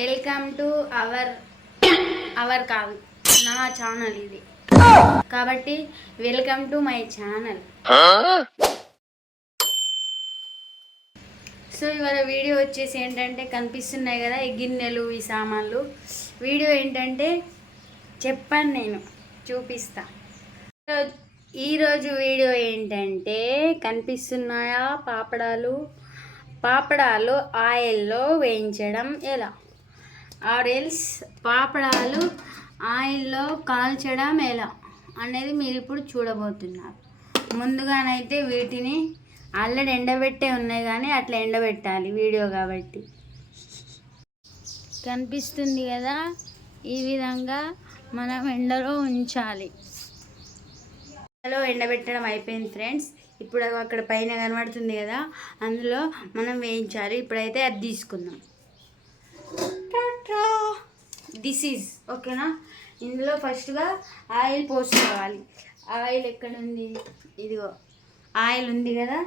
Welcome to our కాదు నా channel ఇది కాబట్టి welcome to my channel. So ఇవాళ వీడియో వచ్చేసి ఏంటంటే కనిపిస్తున్నాయి కదా ఈ గిన్నెలు ఈ సామాన్లు. వీడియో ఏంటంటే చెప్పాను నేను చూపిస్తా. ఈరోజు వీడియో ఏంటంటే కనిపిస్తున్నాయా పాపడాలు ఆయిల్లో వేయించడం ఎలా, ఆరెల్స్ పాపడాలు ఆయిల్లో కాల్చడం ఎలా అనేది మీరు ఇప్పుడు చూడబోతున్నారు. ముందుగానైతే వీటిని ఆల్రెడీ ఎండబెట్టే ఉన్నాయి కానీ అట్లా ఎండబెట్టాలి వీడియో కాబట్టి. కనిపిస్తుంది కదా, ఈ విధంగా మనం ఎండలో ఉంచాలి. ఎండలో ఎండబెట్టడం అయిపోయింది ఫ్రెండ్స్. ఇప్పుడు అక్కడ పైన కనబడుతుంది కదా, అందులో మనం వేయించాలి. ఇప్పుడైతే అది తీసుకుందాం. దిస్ ఈజ్ ఓకేనా. ఇందులో ఫస్ట్గా ఆయిల్ పోసుకోవాలి. ఆయిల్ ఎక్కడ ఉంది, ఇదిగో ఆయిల్ ఉంది కదా.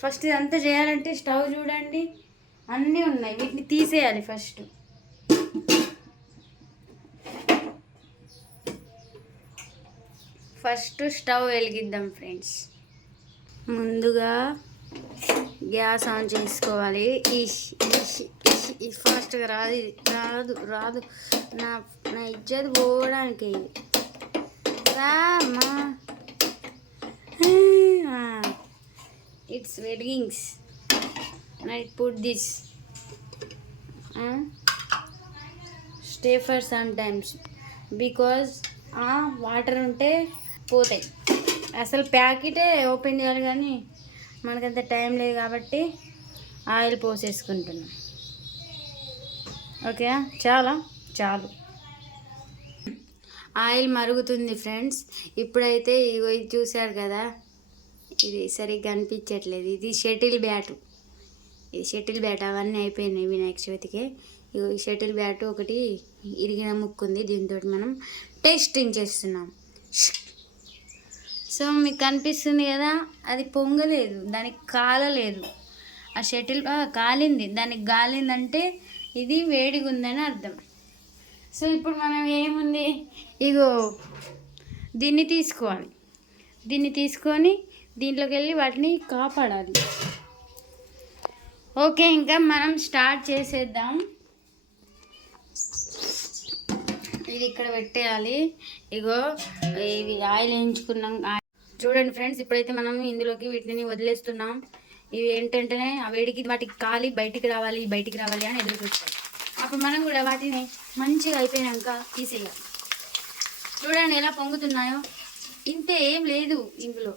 ఫస్ట్ ఇదంతా చేయాలంటే స్టవ్ చూడండి అన్నీ ఉన్నాయి, వీటిని తీసేయాలి. ఫస్ట్ స్టవ్ వెలిగిద్దాం ఫ్రెండ్స్. ముందుగా గ్యాస్ ఆన్ చేసుకోవాలి. ఫాస్ట్గా రాదు నా ఇజ్జత్ పోవడానికి Rama. It's weddings night put this stay for some times because water ఉంటే పోతాయి. అసలు ప్యాకెటే ఓపెన్ చేయాలి కానీ మనకంత టైం లేదు కాబట్టి ఆయిల్ పోసేసుకుంటున్నాం. ఓకే చాలు ఆయిల్ మరుగుతుంది ఫ్రెండ్స్. ఇప్పుడైతే ఇగో ఇది చూశారు కదా, ఇది సరిగ్గా అనిపించట్లేదు. ఇది షటిల్ బ్యాట్ అవన్నీ అయిపోయినాయి వినాయక చవితికి. ఇగో ఈ షటిల్ బ్యాట్ ఒకటి ఇరిగిన ముక్కుంది, దీంతో మనం టెస్టింగ్ చేస్తున్నాం. సో మీకు కనిపిస్తుంది కదా, అది పొంగలేదు, దానికి కాలలేదు. ఆ షటిల్ కాలింది, దానికి గాలిందంటే ఇది వేడిగా ఉందని అర్థం. సో ఇప్పుడు మనం ఏముంది, ఇగో దీన్ని తీసుకోవాలి. దీన్ని తీసుకొని దీంట్లోకి వెళ్ళి వాటిని కాపాడాలి. ఓకే, ఇంకా మనం స్టార్ట్ చేసేద్దాం. ఇది ఇక్కడ పెట్టేయాలి. ఇగో ఇవి ఆయిల్ వేయించుకున్నాం. చూడండి ఫ్రెండ్స్, ఇప్పుడైతే మనం ఇందులోకి వీటిని వదిలేస్తున్నాం. ఇవి ఏంటంటే ఆ వేడికి వాటికి కాలి బయటికి రావాలి అని ఎదురు చూస్తాం. అప్పుడు మనం కూడా వాటిని మంచిగా అయిపోయాక తీసేయాలి. చూడండి ఎలా పొంగుతున్నాయో. ఇంతే, ఏం లేదు ఇందులో.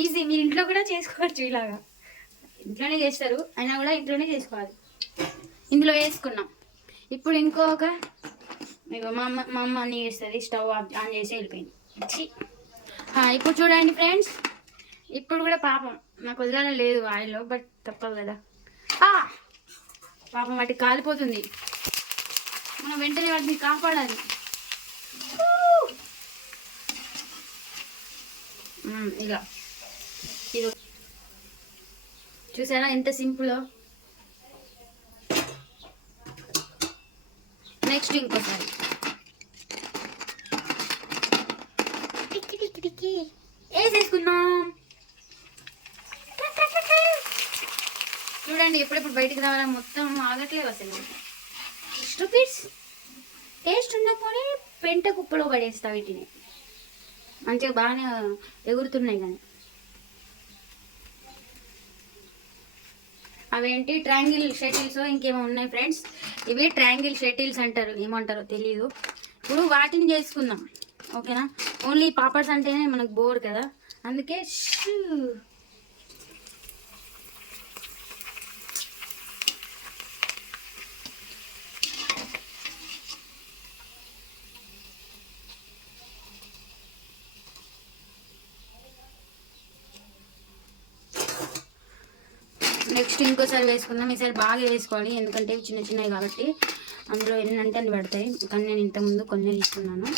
ఈజీ, మీరు ఇంట్లో కూడా చేసుకోవచ్చు. ఇలాగా ఇంట్లోనే చేస్తారు, అయినా కూడా ఇంట్లోనే చేసుకోవాలి. ఇందులో వేసుకున్నాం. ఇప్పుడు ఇంకొక మా అమ్మ అన్నీ చేస్తుంది. స్టవ్ ఆన్ చేసి వెళ్ళిపోయింది. ఇప్పుడు చూడండి ఫ్రెండ్స్, ఇప్పుడు కూడా పాపం నాకు వదిలేనే లేదు ఆయిల్లో, బట్ తప్పదు కదా. పాపం వాటికి కాలిపోతుంది. మనం వెంటనే వాటిని కాపాడాలి. ఇలా ఇది చూసారా ఎంత సింపుల్. నెక్స్ట్ ఇంకోసారి వేసేసుకున్నాం. చూడండి ఎప్పుడెప్పుడు బయటికి రావాలా, మొత్తం ఆగట్లేదు అసలు. స్టూపిడ్స్, టేస్ట్ ఉన్నప్పుడు పెంట కుప్పలో పడేస్తా. వీటిని మంచిగా బాగానే ఎగురుతున్నాయి కానీ అవేంటి ట్రయాంగిల్ షటిల్స్ ఇంకేమో ఉన్నాయి ఫ్రెండ్స్. ఇవి ట్రయాంగిల్ షటిల్స్ అంటారు, ఏమంటారో తెలీదు. ఇప్పుడు వాటిని చేసుకుందాం ఓకేనా. ఓన్లీ పాపడ్స్ అంటేనే మనకు బోర్ కదా, అందుకే నెక్స్ట్ ఇంకోసారి వేసుకుందాం. ఈసారి బాగా వేసుకోవాలి, ఎందుకంటే చిన్న చిన్నవి కాబట్టి అందులో ఎన్ని అంటే అన్ని పడతాయి. కానీ నేను ఇంతకుముందు కొన్ని తీసుకున్నాను.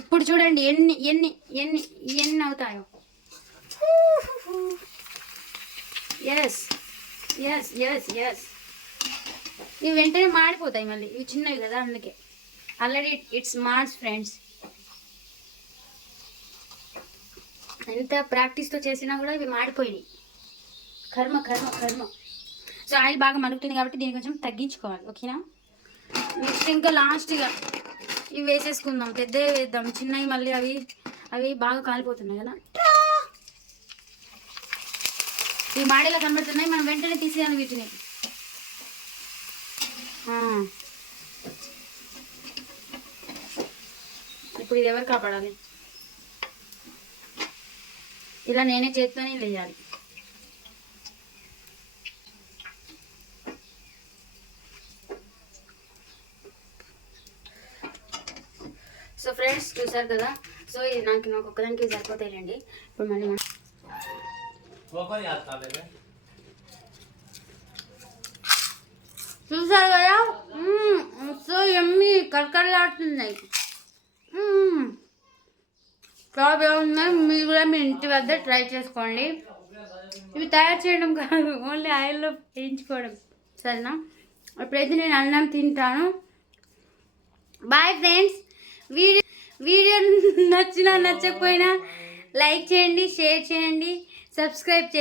ఇప్పుడు చూడండి ఎన్ని ఎన్ని ఎన్ని ఎన్ని అవుతాయో. Yes yes yes. ఇవి వెంటనే మాడిపోతాయి మళ్ళీ, ఇవి చిన్నవి కదా అందుకే. Already it's March friends. ఎంత ప్రాక్టీస్తో చేసినా కూడా ఇవి మాడిపోయినాయి. కర్మ కర్మ కర్మ. సో ఆయిల్ బాగా మరుగుతుంది కాబట్టి దీన్ని కొంచెం తగ్గించుకోవాలి. ఓకేనా? నెక్స్ట్ ఇంకా లాస్ట్గా ఇవి వేసేసుకుందాం. పెద్దవి వేద్దాం, చిన్నవి మళ్ళీ అవి అవి బాగా కాలిపోతున్నాయి కదా. ఇవి మాడేలా కనబడుతున్నాయి, మనం వెంటనే తీసేయాలి వీటిని. ఇప్పుడు ఇది ఎవరు కాపాడాలి? ఇలా నేనే చేత్తోనే వేయాలి. సో ఫ్రెండ్స్ చూసారు కదా. సో ఇది నాకు ఒక్కదానికి సరిపోతాయిలేండి. ఇప్పుడు మళ్ళీ చూసారు కదా. సో ఎమ్మి కరకరలాడుతున్నాయి, చాలా బాగున్నాయి. మీరు కూడా మీ ఇంటి వద్ద ట్రై చేసుకోండి. ఇవి తయారు చేయడం కాదు, ఓన్లీ ఆయిల్లో వేయించుకోవడం. సరేనా? ఇప్పుడైతే నేను అన్నం తింటాను. Bye friends. వీడియో నచ్చినా నచ్చకపోయినా లైక్ చేయండి, షేర్ చేయండి, సబ్స్క్రైబ్ చేయండి.